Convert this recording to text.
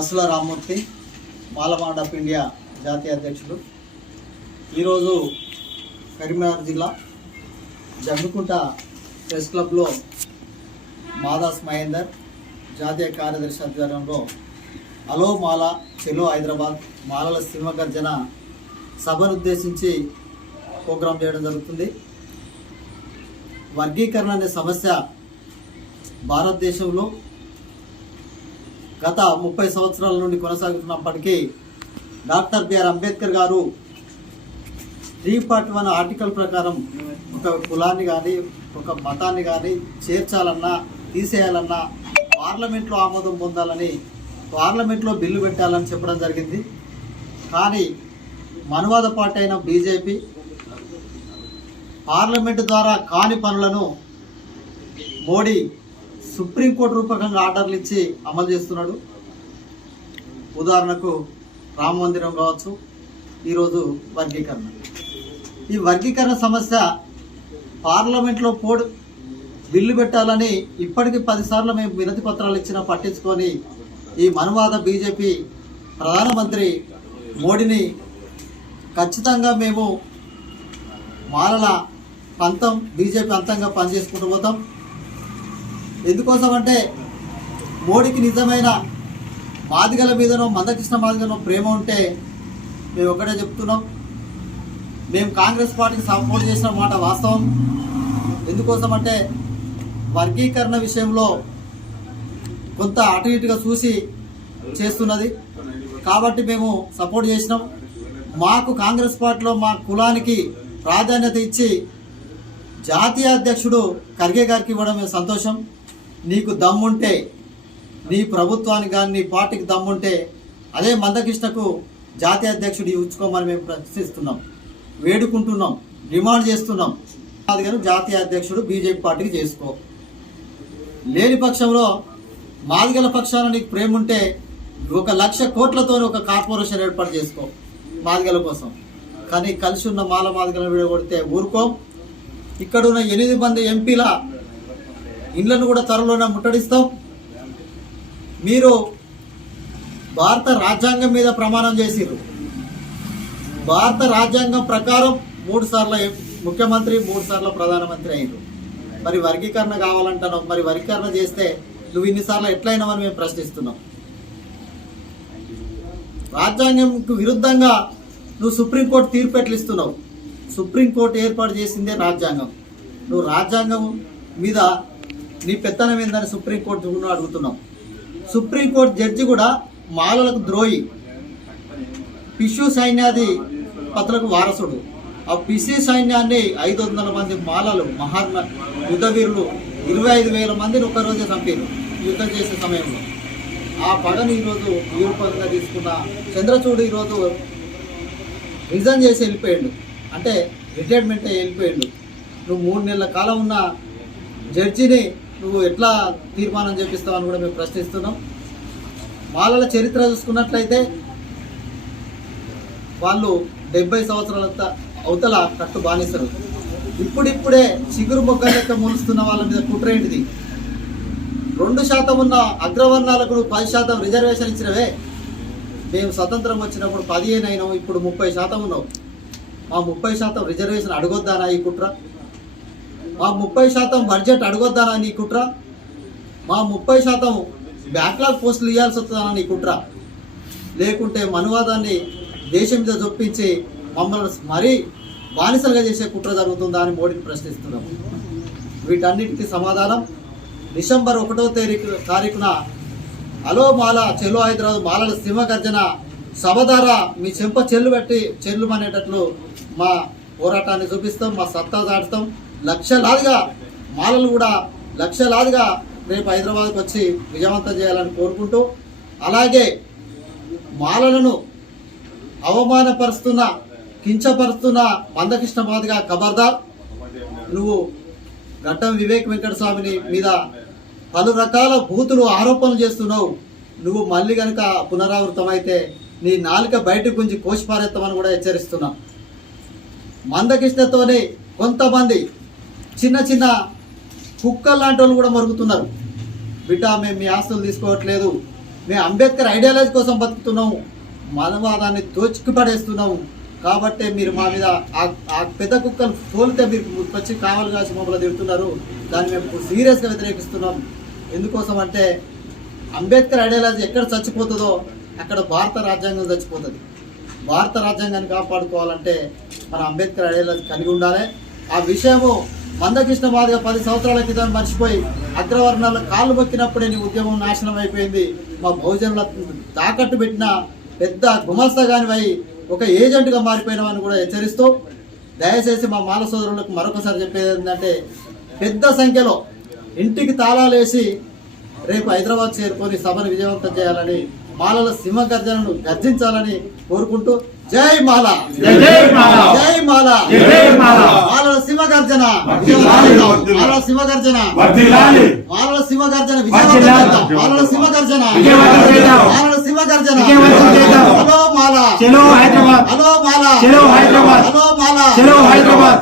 Pasula Rammurthy మాలమాండ of India జాతీయ అధ్యక్షుడు. ఈరోజు కరీంనగర్ జిల్లా జమ్మికుంట ప్రెస్ క్లబ్లో మాదాస్ మహేందర్ జాతీయ కార్యదర్శి ఆధ్వర్యంలో అలో మాల చెలో హైదరాబాద్ మాలల సింహగర్జన సభను ఉద్దేశించి ప్రోగ్రాం చేయడం జరుగుతుంది. వర్గీకరణ అనే సమస్య భారతదేశంలో గత 30 సంవత్సరాల నుండి కొనసాగుతున్నప్పటికీ డాక్టర్ బిఆర్ అంబేద్కర్ గారు 341 ఆర్టికల్ ప్రకారం ఒక కులాన్ని కానీ ఒక మతాన్ని కానీ చేర్చాలన్నా తీసేయాలన్నా పార్లమెంట్లో ఆమోదం పొందాలని పార్లమెంట్లో బిల్లు పెట్టాలని చెప్పడం జరిగింది. కానీ మనువాద పార్టీ అయిన బీజేపీ పార్లమెంటు ద్వారా కాని పనులను మోడీ సుప్రీంకోర్టు రూపకంగా ఆర్డర్లు ఇచ్చి అమలు చేస్తున్నాడు. ఉదాహరణకు రామ మందిరం కావచ్చు, ఈరోజు వర్గీకరణ. ఈ వర్గీకరణ సమస్య పార్లమెంట్లో బిల్లు పెట్టాలని ఇప్పటికీ 10 సార్లు మేము వినతి పత్రాలు ఇచ్చినా పట్టించుకొని ఈ మనువాద బీజేపీ ప్రధానమంత్రి మోడీని ఖచ్చితంగా మేము మాలల పంతం బీజేపీ అంతంగా పనిచేసుకుంటూ పోతాం. ఎందుకోసం అంటే మోడీకి నిజమైన మాదిగల మీదనో మందకృష్ణ మాదిగనో ప్రేమ ఉంటే మేము ఒకటే చెప్తున్నాం, మేము కాంగ్రెస్ పార్టీకి సపోర్ట్ చేసిన మాట వాస్తవం. ఎందుకోసం అంటే వర్గీకరణ విషయంలో కొంత అటు ఇటుగా చూసి చేస్తున్నది కాబట్టి మేము సపోర్ట్ చేసినాం. మాకు కాంగ్రెస్ పార్టీలో మా కులానికి ప్రాధాన్యత ఇచ్చి జాతీయ అధ్యక్షుడు ఖర్గే గారికి ఇవ్వడం సంతోషం. నీకు దమ్ముంటే నీ ప్రభుత్వానికి కానీ నీ పార్టీకి దమ్ముంటే అదే మందకృష్ణకు జాతీయ అధ్యక్షుడు ఇచ్చుకోమని మేము ప్రశ్నిస్తున్నాం, వేడుకుంటున్నాం, డిమాండ్ చేస్తున్నాం. అది కానీ జాతీయ అధ్యక్షుడు బీజేపీ పార్టీకి చేసుకో. లేని పక్షంలో మాదిగల పక్షాన నీకు ప్రేమ ఉంటే 1,00,000 కోట్లతో ఒక కార్పొరేషన్ ఏర్పాటు చేసుకో మాదిగల కోసం. కానీ కలిసి ఉన్న మాదిగలను విడగొడితే ఊరుకోం. ఇక్కడున్న 8 మంది ఎంపీల ఇండ్లను కూడా త్వరలోనే ముట్టడిస్తాం. మీరు భారత రాజ్యాంగం మీద ప్రమాణం చేసిర్రు. భారత రాజ్యాంగం ప్రకారం 3 సార్లు ముఖ్యమంత్రి 3 సార్లు ప్రధానమంత్రి అయ్యారు. మరి వర్గీకరణ కావాలంటున్నావు, మరి వర్గీకరణ చేస్తే నువ్వు ఇన్నిసార్లు ఎట్లయినావని మేము ప్రశ్నిస్తున్నాం. రాజ్యాంగంకు విరుద్ధంగా నువ్వు సుప్రీంకోర్టు తీర్పు ఎట్లిస్తున్నావు? సుప్రీంకోర్టు ఏర్పాటు చేసిందే రాజ్యాంగం. నువ్వు రాజ్యాంగం మీద నీ పెత్తనం ఏందని సుప్రీంకోర్టు అడుగుతున్నావు. సుప్రీంకోర్టు జడ్జి కూడా మాలలకు ద్రోహి, పిషు సైన్యాధిపతులకు వారసుడు. ఆ పిసి సైన్యాన్ని 500 మంది మాలలు మహాత్మ యుద్ధవీరులు 25,000 మందిని ఒక్కరోజే చంపారు యుద్ధం చేసే సమయంలో. ఆ పగని ఈరోజు వీరూపంగా తీసుకున్న చంద్రచూడు ఈరోజు రిజైన్ చేసి వెళ్ళిపోయాడు, అంటే రిటైర్మెంట్ వెళ్ళిపోయాడు. నువ్వు 3 నెలల కాలం ఉన్న జడ్జిని నువ్వు ఎట్లా తీర్మానం చేపిస్తావని కూడా మేము ప్రశ్నిస్తున్నాం. మాలల చరిత్ర చూసుకున్నట్లయితే వాళ్ళు 70 సంవత్సరాల అవతల కట్టు బానిసరు. ఇప్పుడిప్పుడే చిగురు మొగ్గ లెక్క మూలుస్తున్న వాళ్ళ మీద కుట్ర ఏంటిది? 2% ఉన్న అగ్రవర్ణాలకు 10% రిజర్వేషన్ ఇచ్చినవే. మేము స్వతంత్రం వచ్చినప్పుడు 15 అయినాం, ఇప్పుడు 30% ఉన్నావు. మా 30% రిజర్వేషన్ అడగొద్దానా ఈ కుట్ర? మా 30% బడ్జెట్ అడగొద్దానా నీ కుట్ర? మా 30% బ్యాక్లాగ్ పోస్టులు ఇవ్వాల్సి వస్తుందా నీ కుట్ర? లేకుంటే మనువాదాన్ని దేశం మీద చొప్పించి మమ్మల్ని మరీ బానిసలుగా చేసే కుట్ర జరుగుతుందా అని మోడీని ప్రశ్నిస్తున్నాం. వీటన్నిటికీ సమాధానం డిసెంబర్ 1వ తారీఖున అలో మాల చెలో హైదరాబాద్ మాలల సింహగర్జన సభ ద్వారా మీ చెంప చెల్లుమనేటట్లు మా పోరాటాన్ని చూపిస్తాం, మా సత్తా చాటుతాం. లక్షలాదిగా మాలలు కూడా లక్షలాదిగా రేపు హైదరాబాద్కి వచ్చి విజయవంతం చేయాలని కోరుకుంటూ, అలాగే మాలలను అవమానపరుస్తున్న కించపరుస్తున్న మందకృష్ణ మాదిగా ఖబర్దార్. నువ్వు గడ్డం వివేక్ వెంకటస్వామిని మీద పలు రకాల బూతులు ఆరోపణలు చేస్తున్నావు. నువ్వు మళ్ళీ కనుక పునరావృతమైతే నీ నాలుక బయటకు గుంజి కోసిపారేస్తామని కూడా హెచ్చరిస్తున్నాం. మందకృష్ణతోనే కొంతమంది చిన్న చిన్న కుక్కలు లాంటి వాళ్ళు కూడా మరుగుతున్నారు. బిడ్డ మేము మీ ఆస్తులు తీసుకోవట్లేదు, మేము అంబేద్కర్ ఐడియాలజీ కోసం బతుకుతున్నాము, మతవాదాన్ని దోచుకు పడేస్తున్నాము. కాబట్టి మీరు మా మీద ఆ పెద్ద కుక్కలు తోలితే మీరు వచ్చి కావాలి కాసి మమ్మల్ని తిడుతున్నారు. దాన్ని మేము సీరియస్గా వ్యతిరేకిస్తున్నాం. ఎందుకోసం అంటే అంబేద్కర్ ఐడియాలజీ ఎక్కడ చచ్చిపోతుందో అక్కడ భారత రాజ్యాంగం చచ్చిపోతుంది. భారత రాజ్యాంగాన్ని కాపాడుకోవాలంటే మన అంబేద్కర్ ఐడియాలజీ కలిగి ఉండాలి. ఆ విషయము మందకృష్ణ మాదిగా 10 సంవత్సరాల క్రితం మర్చిపోయి అగ్రవర్ణాల కాళ్ళు మొక్కినప్పుడే నీ ఉద్యమం నాశనం అయిపోయింది. మా బహుజనుల తాకట్టు పెట్టిన పెద్ద గుమస్తగానివై ఒక ఏజెంట్గా మారిపోయినామని కూడా హెచ్చరిస్తూ, దయచేసి మా మాల సోదరులకు మరొకసారి చెప్పేది ఏంటంటే, పెద్ద సంఖ్యలో ఇంటికి తాళాలేసి రేపు హైదరాబాద్ చేరుకొని సభను విజయవంతం చేయాలని, మాలల సింహగర్జనను గర్జించాలని కోరుకుంటూ, జై మాల, జై మాల, మాలల సింహగర్జన, మాలల సింహగర్జన, మాలల సింహగర్జన, మాలల సింహగర్జన, మాలల సింహగర్జన. హలో మాల, హలో మాల, హలో మాల, హలో మాల.